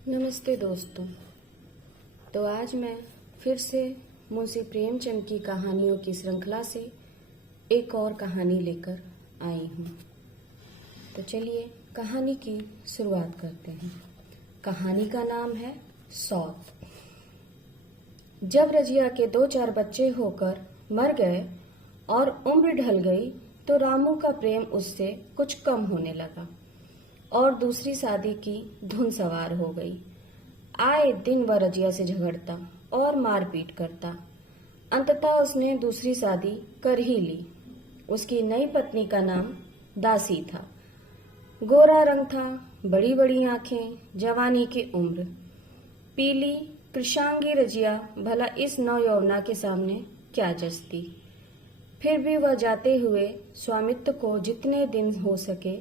नमस्ते दोस्तों। तो आज मैं फिर से मुंशी प्रेमचंद की कहानियों की श्रृंखला से एक और कहानी लेकर आई हूँ। तो चलिए कहानी की शुरुआत करते हैं। कहानी का नाम है सौत। जब रजिया के 2-4 बच्चे होकर मर गए और उम्र ढल गई तो रामू का प्रेम उससे कुछ कम होने लगा और दूसरी शादी की धुन सवार हो गई। आए दिन वह रजिया से झगड़ता और मारपीट करता। अंततः उसने दूसरी शादी कर ही ली। उसकी नई पत्नी का नाम दासी था। गोरा रंग था, बड़ी बड़ी आंखें, जवानी की उम्र। पीली कृशांगी रजिया भला इस नौयौवना के सामने क्या जचती। फिर भी वह जाते हुए स्वामित्व को जितने दिन हो सके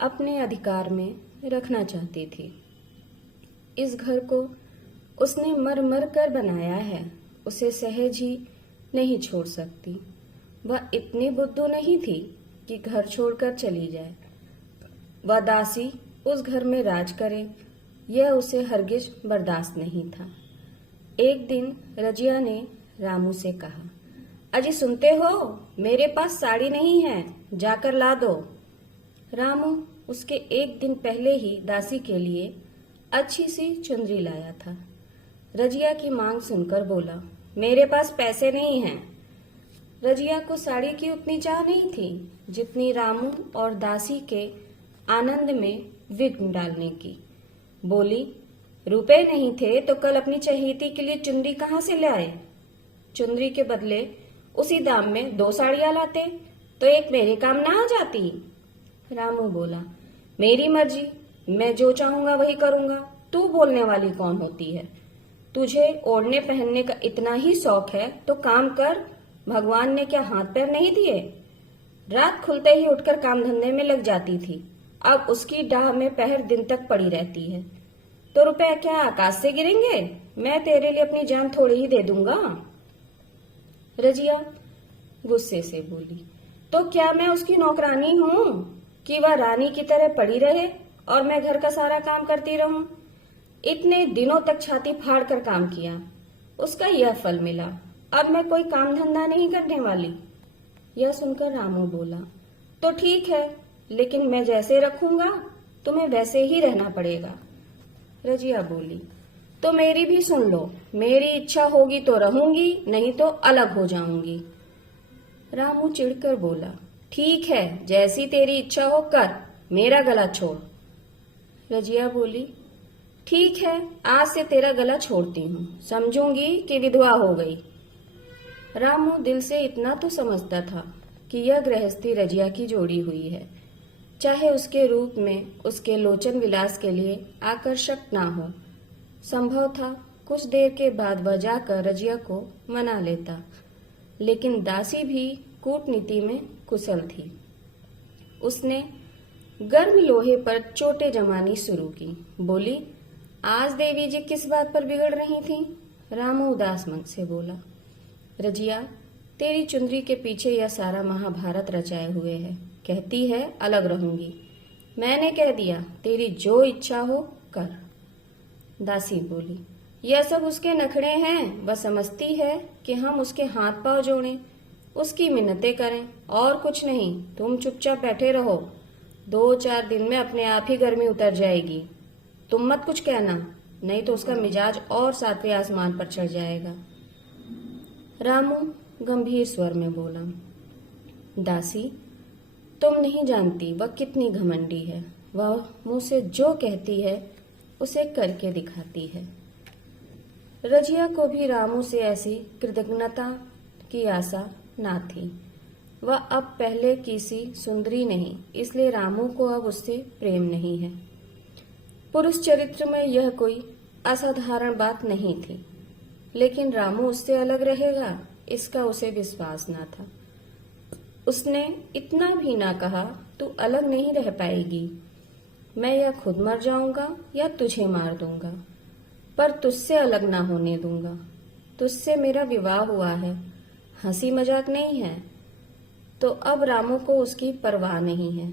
अपने अधिकार में रखना चाहती थी। इस घर को उसने मर मर कर बनाया है, उसे सहज ही नहीं छोड़ सकती। वह इतनी बुद्धू नहीं थी कि घर छोड़कर चली जाए। वह दासी उस घर में राज करे, यह उसे हरगिज बर्दाश्त नहीं था। एक दिन रजिया ने रामू से कहा, अजी सुनते हो, मेरे पास साड़ी नहीं है, जाकर ला दो। रामू उसके एक दिन पहले ही दासी के लिए अच्छी सी चुनरी लाया था। रजिया की मांग सुनकर बोला, मेरे पास पैसे नहीं हैं। रजिया को साड़ी की उतनी चाह नहीं थी जितनी रामू और दासी के आनंद में विघ्न डालने की। बोली, रुपए नहीं थे तो कल अपनी चहेती के लिए चुनरी कहाँ से ले आए? चुनरी के बदले उसी दाम में 2 साड़ियां लाते तो एक मेरे काम ना आ जाती। रामू बोला, मेरी मर्जी, मैं जो चाहूंगा वही करूंगा, तू बोलने वाली कौन होती है? तुझे ओढ़ने पहनने का इतना ही शौक है तो काम कर, भगवान ने क्या हाथ पैर नहीं दिए? रात खुलते ही उठकर काम धंधे में लग जाती थी, अब उसकी डाह में पहर दिन तक पड़ी रहती है। तो रुपए क्या आकाश से गिरेंगे? मैं तेरे लिए अपनी जान थोड़ी ही दे दूंगा। रजिया गुस्से से बोली, तो क्या मैं उसकी नौकरानी हूँ कि वह रानी की तरह पड़ी रहे और मैं घर का सारा काम करती रहूं? इतने दिनों तक छाती फाड़ कर काम किया, उसका यह फल मिला। अब मैं कोई काम धंधा नहीं करने वाली। यह सुनकर रामू बोला, तो ठीक है, लेकिन मैं जैसे रखूंगा तुम्हें वैसे ही रहना पड़ेगा। रजिया बोली, तो मेरी भी सुन लो, मेरी इच्छा होगी तो रहूंगी, नहीं तो अलग हो जाऊंगी। रामू चिढ़कर बोला, ठीक है, जैसी तेरी इच्छा हो कर, मेरा गला छोड़। रजिया बोली, ठीक है, आज से तेरा गला छोड़ती हूँ, समझूंगी कि विधवा हो गई। रामू दिल से इतना तो समझता था कि यह गृहस्थी रजिया की जोड़ी हुई है, चाहे उसके रूप में उसके लोचन विलास के लिए आकर्षक ना हो। संभव था कुछ देर के बाद वह जाकर रजिया को मना लेता, लेकिन दासी भी कूटनीति में कुशल थी। उसने गर्म लोहे पर चोटें जमानी शुरू की। बोली, आज देवी जी किस बात पर बिगड़ रही थीं? रामू उदास मन से बोला, रजिया, तेरी चुनरी के पीछे यह सारा महाभारत रचाए हुए है। कहती है अलग रहूंगी, मैंने कह दिया तेरी जो इच्छा हो कर। दासी बोली, यह सब उसके नखड़े हैं, वह समझती है कि हम उसके हाथ पांव जोड़ें, उसकी मिन्नतें करें और कुछ नहीं। तुम चुपचाप बैठे रहो, 2-4 दिन में अपने आप ही गर्मी उतर जाएगी। तुम मत कुछ कहना, नहीं तो उसका मिजाज और 7वें आसमान पर चढ़ जाएगा। रामू गंभीर स्वर में बोला, दासी, तुम नहीं जानती वह कितनी घमंडी है। वह मुंह से जो कहती है उसे करके दिखाती है। रजिया को भी रामू से ऐसी कृतज्ञता की आशा ना थी। वह अब पहले की सी सुंदरी नहीं, इसलिए रामू को अब उससे प्रेम नहीं है। पुरुष चरित्र में यह कोई असाधारण बात नहीं थी, लेकिन रामू उससे अलग रहेगा इसका उसे विश्वास ना था। उसने इतना भी ना कहा, तू अलग नहीं रह पाएगी, मैं या खुद मर जाऊंगा या तुझे मार दूंगा, पर तुझसे अलग ना होने दूंगा। तुझसे मेरा विवाह हुआ है, हंसी मजाक नहीं है। तो अब रामू को उसकी परवाह नहीं है,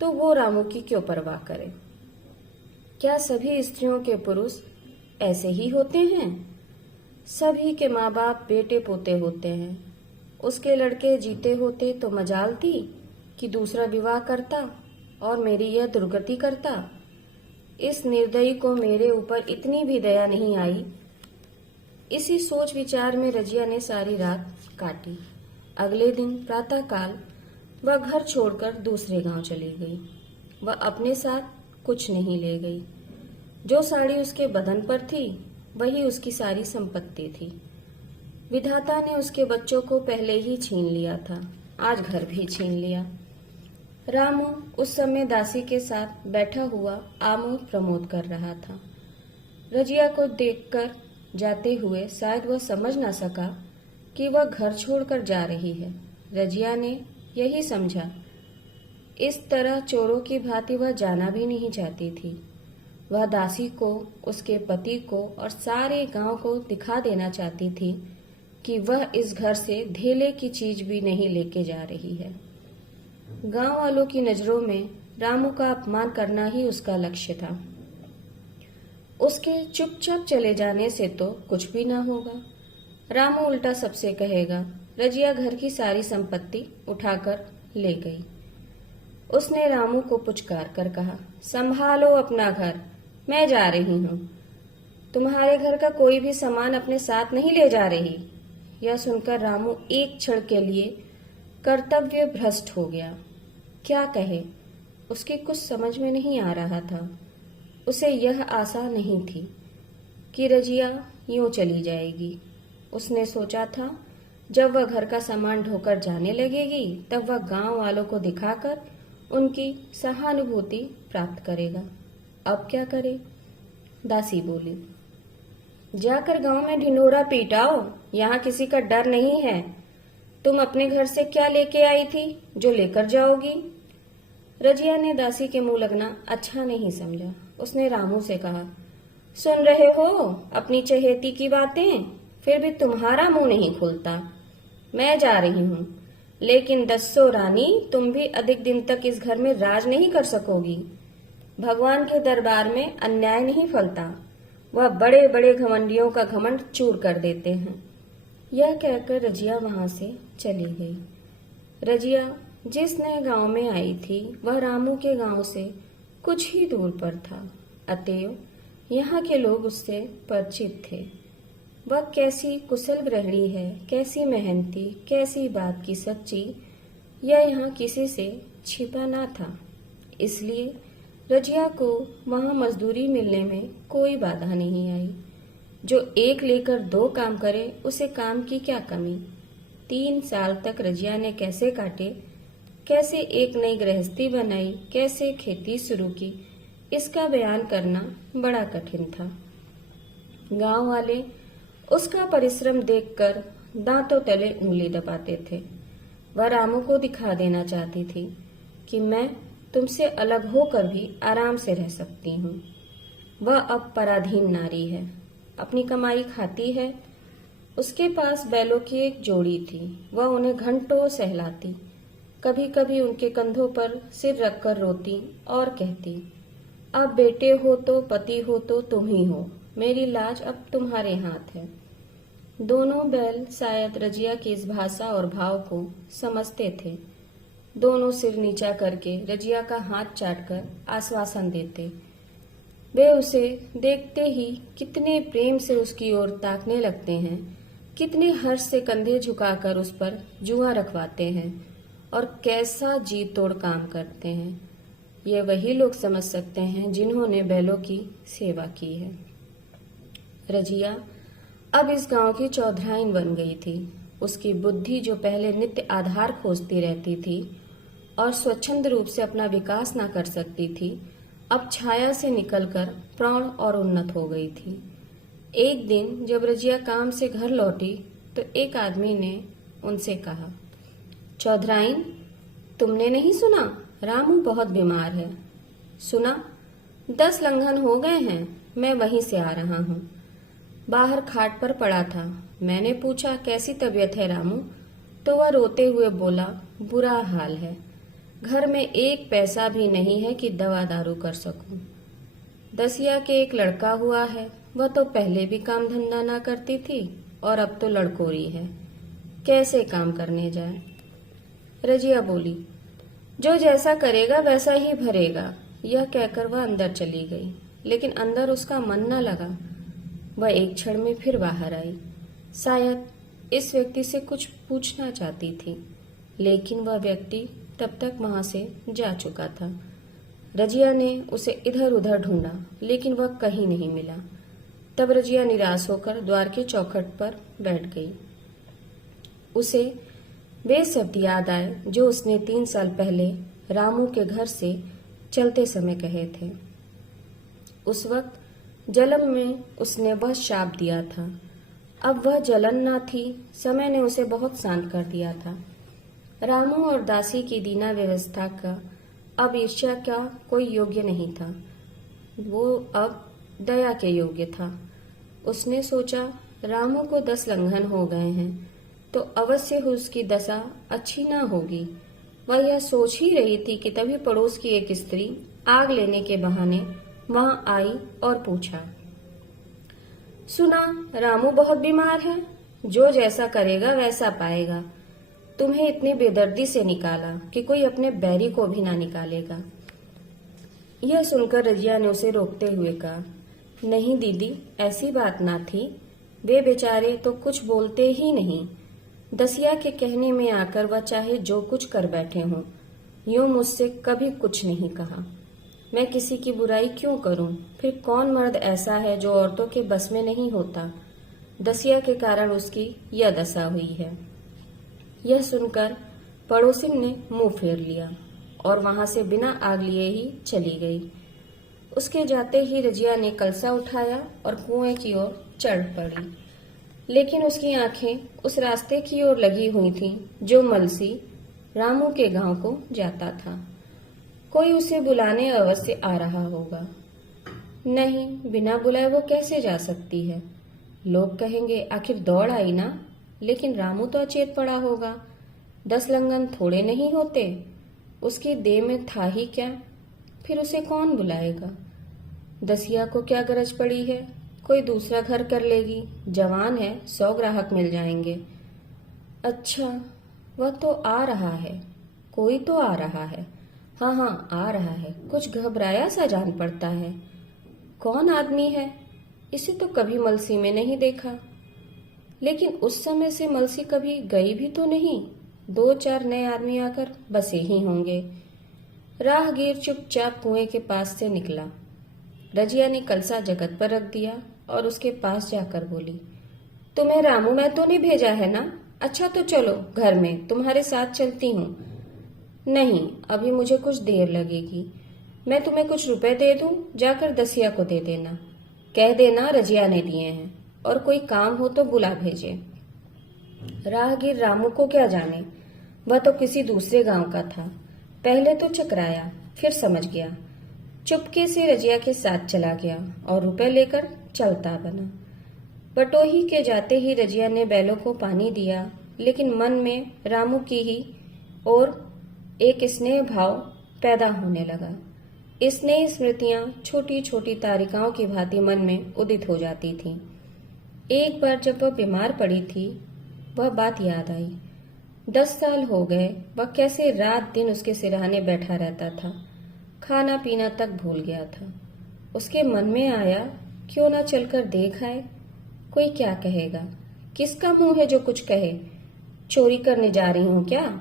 तो वो रामू की क्यों परवाह करे? क्या सभी स्त्रियों के पुरुष ऐसे ही होते हैं? सभी के माँ बाप बेटे पोते होते हैं। उसके लड़के जीते होते तो मजाल थी कि दूसरा विवाह करता और मेरी यह दुर्गति करता। इस निर्दयी को मेरे ऊपर इतनी भी दया नहीं आई। इसी सोच विचार में रजिया ने सारी रात काटी। अगले दिन प्रातःकाल वह घर छोड़कर दूसरे गांव चली गई। वह अपने साथ कुछ नहीं ले गई। जो साड़ी उसके बदन पर थी वही उसकी सारी संपत्ति थी। विधाता ने उसके बच्चों को पहले ही छीन लिया था, आज घर भी छीन लिया। रामू उस समय दासी के साथ बैठा हुआ आमोद प्रमोद कर रहा था। रजिया को देखकर जाते हुए शायद वह समझ न सका कि वह घर छोड़कर जा रही है। रजिया ने यही समझा। इस तरह चोरों की भांति वह जाना भी नहीं चाहती थी। वह दासी को, उसके पति को और सारे गांव को दिखा देना चाहती थी कि वह इस घर से धेले की चीज भी नहीं लेके जा रही है। गांव वालों की नजरों में रामू का अपमान करना ही उसका लक्ष्य था। उसके चुपचाप चले जाने से तो कुछ भी ना होगा। रामू उल्टा सबसे कहेगा। रजिया घर की सारी संपत्ति उठाकर ले गई। उसने रामू को पुचकार कर कहा, संभालो अपना घर, मैं जा रही हूँ। तुम्हारे घर का कोई भी सामान अपने साथ नहीं ले जा रही। यह सुनकर रामू एक क्षण के लिए कर्तव्य भ्रष्ट हो गया। क्या कहे, उसकी कुछ समझ में नहीं आ रहा था। उसे यह आशा नहीं थी कि रजिया यूं चली जाएगी। उसने सोचा था जब वह घर का सामान ढोकर जाने लगेगी तब वह गांव वालों को दिखाकर उनकी सहानुभूति प्राप्त करेगा। अब क्या करे? दासी बोली, जाकर गांव में ढिंढोरा पीटाओ, यहाँ किसी का डर नहीं है। तुम अपने घर से क्या लेके आई थी जो लेकर जाओगी? रजिया ने दासी के मुंह लगना अच्छा नहीं समझा। उसने रामू से कहा, सुन रहे हो अपनी चहेती की बातें, फिर भी तुम्हारा मुंह नहीं खुलता। मैं जा रही हूँ, लेकिन दस्सो रानी, तुम भी अधिक दिन तक इस घर में राज नहीं कर सकोगी। भगवान के दरबार में अन्याय नहीं फलता, वह बड़े बड़े घमंडियों का घमंड चूर कर देते हैं। यह कहकर रजिया वहां से चली गई। रजिया जिस नए गांव में आई थी वह रामू के गांव से कुछ ही दूर पर था, अतएव यहाँ के लोग उससे परिचित थे। वह कैसी कुशल गृहिणी है, कैसी मेहनती, कैसी बात की सच्ची, यह यहाँ किसी से छिपा ना था। इसलिए रजिया को वहां मजदूरी मिलने में कोई बाधा नहीं आई। जो एक लेकर दो काम करे उसे काम की क्या कमी। 3 साल तक रजिया ने कैसे काटे, कैसे एक नई गृहस्थी बनाई, कैसे खेती शुरू की, इसका बयान करना बड़ा कठिन था। गांव वाले उसका परिश्रम देखकर दांतों तले उंगली दबाते थे। वह रामू को दिखा देना चाहती थी कि मैं तुमसे अलग होकर भी आराम से रह सकती हूँ। वह अब पराधीन नारी है, अपनी कमाई खाती है। उसके पास बैलों की एक जोड़ी थी, वह उन्हें घंटों सहलाती। कभी कभी उनके कंधों पर सिर रखकर रोती और कहती, अब बेटे हो तो पति हो तो तुम ही हो, मेरी लाज अब तुम्हारे हाथ है। दोनों बैल शायद रजिया की इस भाषा और भाव को समझते थे। दोनों सिर नीचा करके रजिया का हाथ चाटकर आश्वासन देते। वे उसे देखते ही कितने प्रेम से उसकी ओर ताकने लगते हैं, कितने हर्ष से कंधे झुकाकर उस पर जुआ रखवाते हैं और कैसा जी तोड़ काम करते हैं। ये वही लोग समझ सकते हैं जिन्होंने बैलों की सेवा की है। रजिया अब इस गांव की चौधराइन बन गई थी। उसकी बुद्धि जो पहले नित्य आधार खोजती रहती थी और स्वच्छंद रूप से अपना विकास ना कर सकती थी, अब छाया से निकलकर प्रौढ़ और उन्नत हो गई थी। एक दिन जब रजिया काम से घर लौटी तो एक आदमी ने उनसे कहा, चौधराइन, तुमने नहीं सुना रामू बहुत बीमार है? सुना, 10 लंघन हो गए हैं, मैं वहीं से आ रहा हूँ। बाहर खाट पर पड़ा था। मैंने पूछा कैसी तबीयत है रामू, तो वह रोते हुए बोला, बुरा हाल है, घर में 1 पैसा भी नहीं है कि दवा दारू कर सकूं। दसिया के एक लड़का हुआ है, वह तो पहले भी काम धंधा ना करती थी और अब तो लड़कोरी है, कैसे काम करने जाए। रजिया बोली, जो जैसा करेगा वैसा ही भरेगा। यह कहकर वह अंदर चली गई, लेकिन अंदर उसका मन न लगा। वह एक क्षण में फिर बाहर आई। शायद इस व्यक्ति से कुछ पूछना चाहती थी, लेकिन वह व्यक्ति तब तक वहां से जा चुका था। रजिया ने उसे इधर उधर ढूंढा, लेकिन वह कहीं नहीं मिला। तब रजिया निराश होकर द्वार के चौखट पर बैठ गई। उसे वे शब्द याद आए जो उसने 3 साल पहले रामू के घर से चलते समय कहे थे। उस वक्त जलन में उसने वह शाप दिया था। अब वह जलन न थी, समय ने उसे बहुत शांत कर दिया था। रामू और दासी की दीना व्यवस्था का अब ईर्ष्या का कोई योग्य नहीं था, वो अब दया के योग्य था। उसने सोचा, रामू को 10 लंघन हो गए हैं तो अवश्य ही उसकी दशा अच्छी ना होगी। वह यह सोच ही रही थी कि तभी पड़ोस की एक स्त्री आग लेने के बहाने वहां आई और पूछा, सुना रामू बहुत बीमार है, जो जैसा करेगा वैसा पाएगा। तुम्हें इतनी बेदर्दी से निकाला कि कोई अपने बैरी को भी ना निकालेगा। यह सुनकर रजिया ने उसे रोकते हुए कहा, नहीं दीदी, ऐसी बात ना थी। वे बेचारे तो कुछ बोलते ही नहीं। दसिया के कहने में आकर वह चाहे जो कुछ कर बैठे हों, यूं मुझसे कभी कुछ नहीं कहा। मैं किसी की बुराई क्यों करूं? फिर कौन मर्द ऐसा है जो औरतों के बस में नहीं होता? दसिया के कारण उसकी यह दशा हुई है। यह सुनकर पड़ोसिन ने मुंह फेर लिया और वहां से बिना आग लिए ही चली गई। उसके जाते ही रजिया ने कलसा उठाया और कुएं की ओर चढ़ पड़ी, लेकिन उसकी आंखें उस रास्ते की ओर लगी हुई थीं जो मलसी रामू के गांव को जाता था। कोई उसे बुलाने अवश्य आ रहा होगा। नहीं, बिना बुलाए वो कैसे जा सकती है? लोग कहेंगे आखिर दौड़ आई ना, लेकिन रामू तो अचेत पड़ा होगा। 10 लंघन थोड़े नहीं होते, उसकी देह में था ही क्या? फिर उसे कौन बुलाएगा? दसिया को क्या गरज पड़ी है? कोई दूसरा घर कर लेगी, जवान है, 100 ग्राहक मिल जाएंगे। अच्छा, वह तो आ रहा है, कोई तो आ रहा है। हाँ, आ रहा है। कुछ घबराया सा जान पड़ता है। कौन आदमी है? इसे तो कभी मलसी में नहीं देखा, लेकिन उस समय से मलसी कभी गई भी तो नहीं। 2-4 नए आदमी आकर बसे ही होंगे। राहगीर चुपचाप कुएं के पास से निकला। रजिया ने कलसा जगत पर रख दिया और उसके पास जाकर बोली, तुम्हें रामू महतो ने भेजा है ना? अच्छा तो चलो घर में, तुम्हारे साथ चलती हूँ। नहीं, अभी मुझे कुछ देर लगेगी। मैं तुम्हें कुछ रुपए दे दूं, जाकर दसिया को दे देना। कह देना रजिया ने दिए हैं, और कोई काम हो तो बुला भेजे। राहगीर रामू को क्या जाने, वह तो किसी दूसरे गांव का था। पहले तो चकराया, फिर समझ गया। चुपके से रजिया के साथ चला गया और रुपए लेकर चलता बना। बटोही के जाते ही रजिया ने बैलों को पानी दिया, लेकिन मन में रामू की ही और एक स्नेह भाव पैदा होने लगा। स्नेह स्मृतियां छोटी छोटी तारिकाओं की भांति मन में उदित हो जाती थीं। एक बार जब वह बीमार पड़ी थी, वह बात याद आई। 10 साल हो गए, वह कैसे रात दिन उसके सिरहाने बैठा रहता था, खाना पीना तक भूल गया था। उसके मन में आया, क्यों ना चलकर देख आए। कोई क्या कहेगा? किसका मुंह है जो कुछ कहे? चोरी करने जा रही हूं क्या?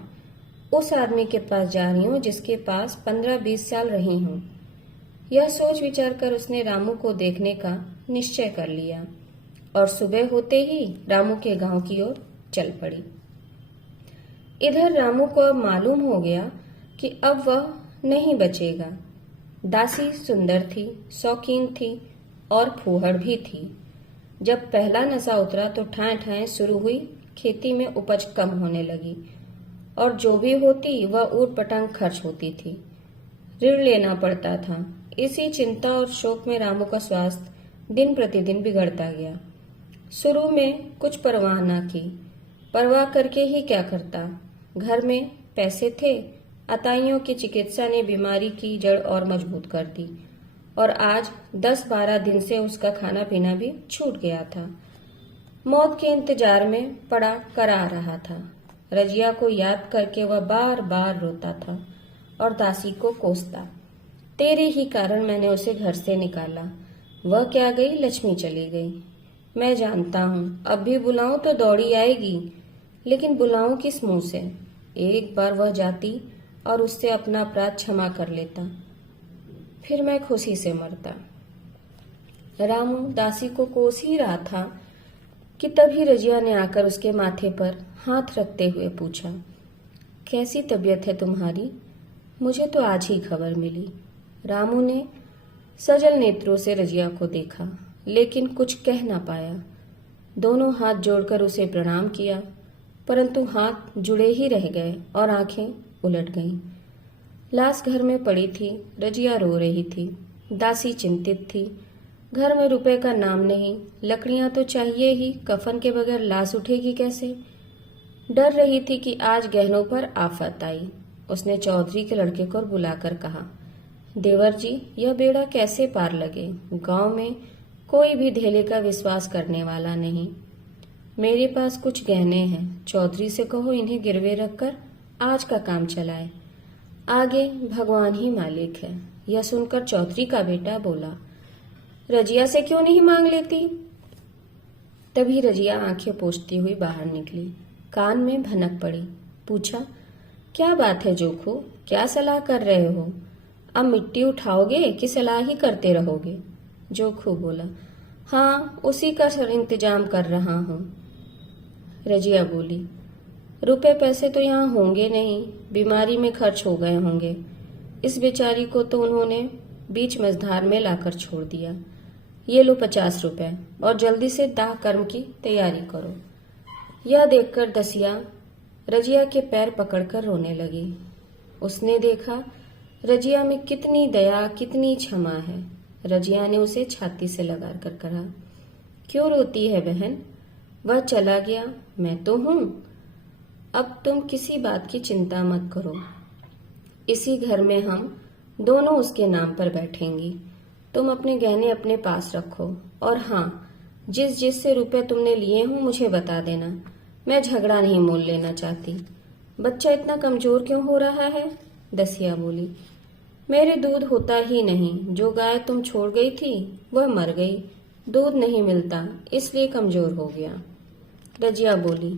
उस आदमी के पास जा रही हूं जिसके पास 15-20 साल रही हूं। यह सोच विचार कर उसने रामू को देखने का निश्चय कर लिया और सुबह होते ही रामू के गांव की ओर चल पड़ी। इधर रामू को अब मालूम हो गया कि अब वह नहीं बचेगा। दासी सुंदर थी, शौकीन थी और फूहड़ भी थी। जब पहला नशा उतरा तो ठाएं ठाएं शुरू हुई, खेती में उपज कम होने लगी और जो भी होती वह ऊट पटांग खर्च होती थी। ऋण लेना पड़ता था। इसी चिंता और शोक में रामू का स्वास्थ्य दिन प्रतिदिन बिगड़ता गया। शुरू में कुछ परवाह ना की, परवाह करके ही क्या करता। घर में पैसे थे, अताइयों की चिकित्सा ने बीमारी की जड़ और मजबूत कर दी। और आज 10-12 दिन से उसका खाना पीना भी छूट गया था। मौत के इंतजार में पड़ा करा रहा था। रजिया को याद करके वह बार बार रोता था और दासी को कोसता, तेरे ही कारण मैंने उसे घर से निकाला। वह क्या गई, लक्ष्मी चली गई। मैं जानता हूँ अब भी बुलाऊं तो दौड़ी आएगी, लेकिन बुलाऊं किस मुंह से। एक बार वह जाती और उससे अपना अपराध क्षमा कर लेता, फिर मैं खुशी से मरता। रामू दासी को कोस ही रहा था कि तभी रजिया ने आकर उसके माथे पर हाथ रखते हुए पूछा, कैसी तबीयत है तुम्हारी? मुझे तो आज ही खबर मिली। रामू ने सजल नेत्रों से रजिया को देखा, लेकिन कुछ कह ना पाया। दोनों हाथ जोड़कर उसे प्रणाम किया, परंतु हाथ जुड़े ही रह गए और आंखें उलट गईं। लाश घर में पड़ी थी। रजिया रो रही थी। दासी चिंतित थी। घर में रुपए का नाम नहीं, लकड़ियां तो चाहिए ही, कफन के बगैर लाश उठेगी कैसे? डर रही थी कि आज गहनों पर आफत आई। उसने चौधरी के लड़के को बुलाकर कहा, देवर जी, यह बेड़ा कैसे पार लगे? गांव में कोई भी धेले का विश्वास करने वाला नहीं। मेरे पास कुछ गहने हैं, चौधरी से कहो इन्हें गिरवे रखकर आज का काम चलाए। आगे भगवान ही मालिक है। यह सुनकर चौधरी का बेटा बोला, रजिया से क्यों नहीं मांग लेती? तभी रजिया आंखें पोंछती हुई बाहर निकली। कान में भनक पड़ी। पूछा, क्या बात है जोखू, क्या सलाह कर रहे हो? अब मिट्टी उठाओगे कि सलाह ही करते रहोगे? जोखू बोला, हाँ, उसी का इंतजाम कर रहा हूँ। रजिया बोली, रुपए पैसे तो यहाँ होंगे नहीं, बीमारी में खर्च हो गए होंगे। इस बेचारी को तो उन्होंने बीच मझधार में लाकर छोड़ दिया। ये लो 50 रुपए और जल्दी से दाह कर्म की तैयारी करो। यह देखकर दसिया रजिया के पैर पकड़कर रोने लगी। उसने देखा रजिया में कितनी दया, कितनी क्षमा है। रजिया ने उसे छाती से लगाकर कहा, क्यों रोती है बहन? वह चला गया, मैं तो हूं। अब तुम किसी बात की चिंता मत करो। इसी घर में हम दोनों उसके नाम पर बैठेंगी। तुम अपने गहने अपने पास रखो, और हाँ, जिस जिस से रुपए तुमने लिए हों मुझे बता देना। मैं झगड़ा नहीं मोल लेना चाहती। बच्चा इतना कमजोर क्यों हो रहा है? दसिया बोली, मेरे दूध होता ही नहीं। जो गाय तुम छोड़ गई थी वह मर गई, दूध नहीं मिलता, इसलिए कमजोर हो गया। रजिया बोली,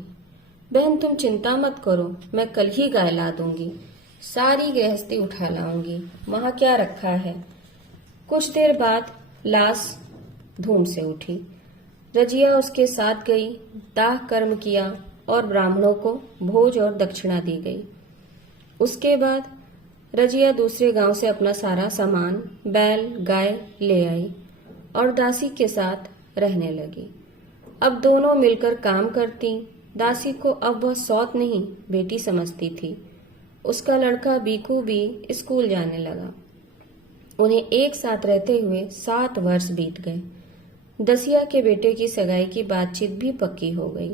बहन तुम चिंता मत करो, मैं कल ही गाय ला दूंगी। सारी गृहस्थी उठा लाऊंगी, वहां क्या रखा है। कुछ देर बाद लाश धूम से उठी। रजिया उसके साथ गई, दाह कर्म किया और ब्राह्मणों को भोज और दक्षिणा दी गई। उसके बाद रजिया दूसरे गांव से अपना सारा सामान, बैल गाय ले आई और दासी के साथ रहने लगी। अब दोनों मिलकर काम करती। दासी को अब वह सौत नहीं, बेटी समझती थी। उसका लड़का बीकू भी स्कूल जाने लगा। उन्हें एक साथ रहते हुए 7 वर्ष बीत गए। दसिया के बेटे की सगाई की बातचीत भी पक्की हो गई।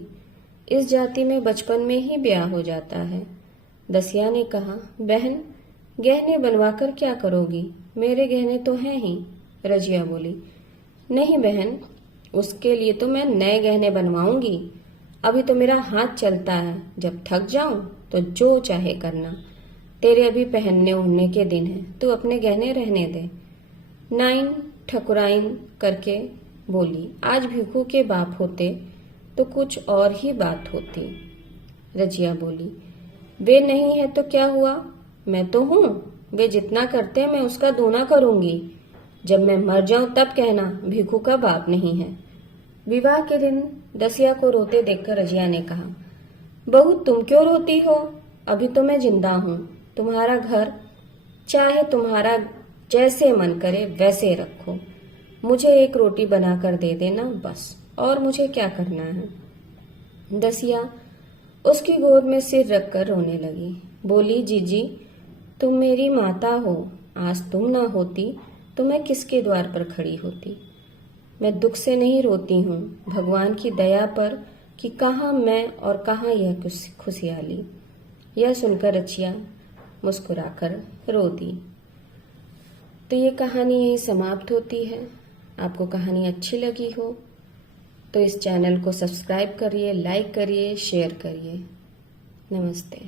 इस जाति में बचपन में ही ब्याह हो जाता है। दसिया ने कहा, बहन गहने बनवाकर क्या करोगी? मेरे गहने तो हैं ही। रजिया बोली, नहीं बहन, उसके लिए तो मैं नए गहने बनवाऊंगी। अभी तो मेरा हाथ चलता है, जब थक जाऊं तो जो चाहे करना। तेरे अभी पहनने ओढ़ने के दिन है, तू अपने गहने रहने दे। नाइन ठकुराइन करके बोली, आज भिखू के बाप होते तो कुछ और ही बात होती। रजिया बोली, वे नहीं है तो क्या हुआ, मैं तो हूं। वे जितना करते हैं मैं उसका दूना करूंगी। जब मैं मर जाऊं तब कहना भिखू का बाप नहीं है। विवाह के दिन दसिया को रोते देखकर रजिया ने कहा, बहू तुम क्यों रोती हो? अभी तो मैं जिंदा हूं। तुम्हारा घर चाहे तुम्हारा जैसे मन करे वैसे रखो। मुझे एक रोटी बनाकर दे देना बस, और मुझे क्या करना है। दसिया उसकी गोद में सिर रखकर रोने लगी। बोली, जीजी तुम मेरी माता हो। आज तुम ना होती तो मैं किसके द्वार पर खड़ी होती। मैं दुख से नहीं रोती हूँ, भगवान की दया पर कि कहाँ मैं और कहाँ यह खुशहाली। यह सुनकर रजिया मुस्कुराकर रो दी। तो ये कहानी यहीं समाप्त होती है। आपको कहानी अच्छी लगी हो तो इस चैनल को सब्सक्राइब करिए, लाइक करिए, शेयर करिए। नमस्ते।